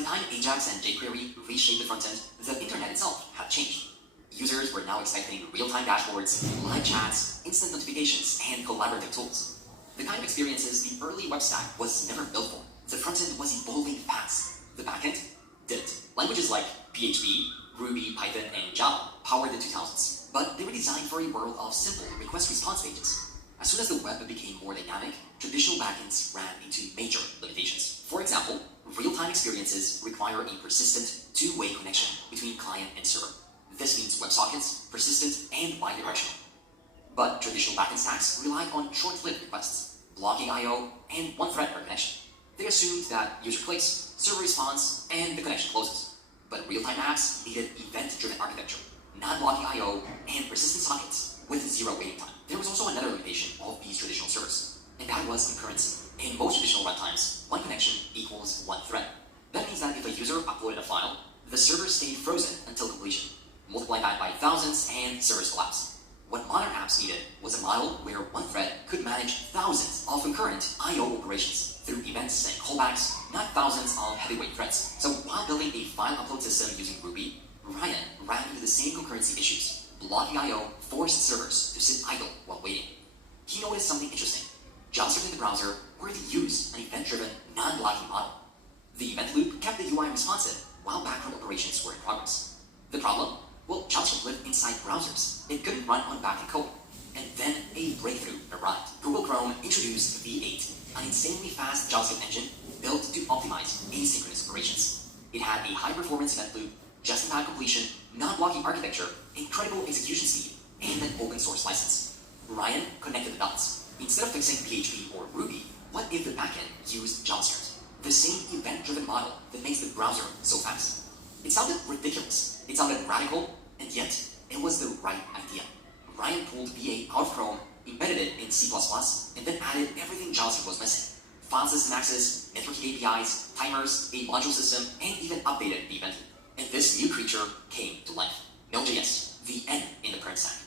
the time Ajax and jQuery reshaped the frontend, the internet itself had changed. Users were now expecting real-time dashboards, live chats, instant notifications, and collaborative tools. The kind of experiences the early web stack was never built for. The frontend was evolving fast. The backend didn't. Languages like PHP, Ruby, Python, and Java powered the 2000s, but they were designed for a world of simple request-response pages. As soon as the web became more dynamic, traditional backends ran into major limitations. For example, real-time experiences require a persistent two-way connection between client and server. This means WebSockets, persistent, and bidirectional. But traditional backend stacks relied on short-lived requests, blocking I/O, and one thread per connection. They assumed that user clicks, server responds, and the connection closes. But real-time apps needed event-driven architecture, non-blocking I/O, and persistent sockets with zero waiting time. There was also another limitation of these traditional servers, and that was concurrency. In most traditional runtimes, one connection equals one thread. That means that if a user uploaded a file, the server stayed frozen until completion. Multiply that by thousands and servers collapsed. What modern apps needed was a model where one thread could manage thousands of concurrent I/O operations through events and callbacks, not thousands of heavyweight threads. So while building a file upload system using Ruby, Ryan ran into the same concurrency issues. Blocking I/O forced servers to sit idle while waiting. He noticed something interesting. JavaScript in the browser already used an event-driven, non-blocking model. The event loop kept the UI responsive while background operations were in progress. The problem? Well, JavaScript lived inside browsers. It couldn't run on backend code. And then a breakthrough arrived. Google Chrome introduced V8, an insanely fast JavaScript engine built to optimize asynchronous operations. It had a high-performance event loop, just-in-time completion, non-blocking architecture, incredible execution speed, and an open-source license. Ryan connected the dots. Instead of fixing PHP or Ruby, what if the backend used JavaScript? The same event-driven model that makes the browser so fast. It sounded ridiculous. It sounded radical, and yet it was the right idea. Ryan pulled V8 out of Chrome, embedded it in C++, and then added everything JavaScript was missing. File system access, networking APIs, timers, a module system, and even updated the event loop. And this new creature came to life. Node.js, the N in the current stack.